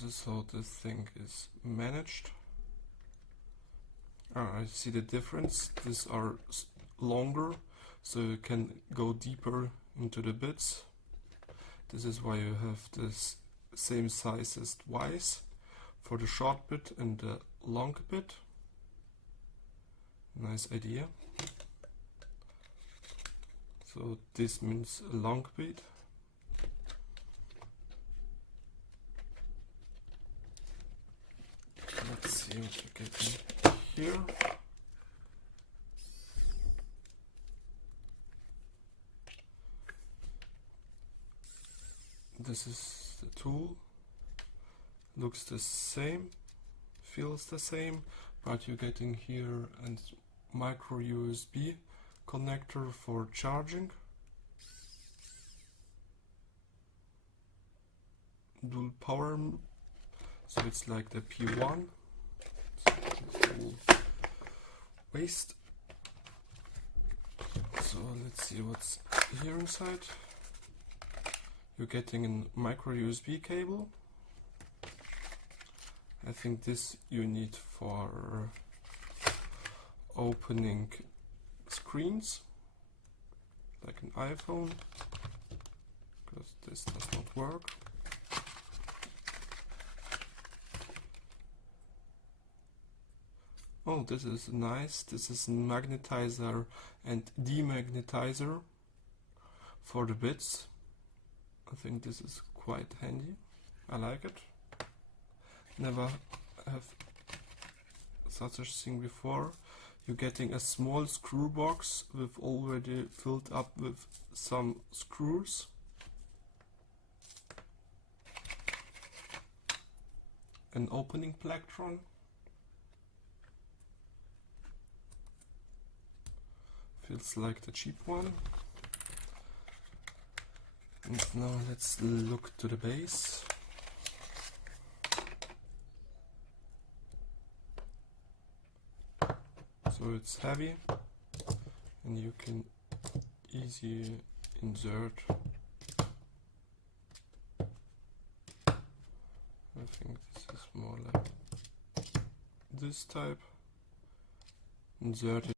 This is how this thing is managed. I see the difference. These are longer, so you can go deeper into the bits. This is why you have this same size as twice for the short bit and the long bit. Nice idea. So this means a long bit. Let's see what we're getting here. This is the tool. Looks the same, feels the same, but you're getting here a micro USB connector for charging. Dual power, so it's like the P1. So waste. So let's see what's here inside. You're getting a micro USB cable. I think this you need for opening screens, like an iPhone, because this does not work. Oh, this is nice. This is a magnetizer and demagnetizer for the bits. I think this is quite handy. I like it. Never have such a thing before. You're getting a small screw box with already filled up with some screws. An opening plectron. Feels like the cheap one. And now let's look to the base. So it's heavy and you can easily insert. I think this is more like this type. Insert it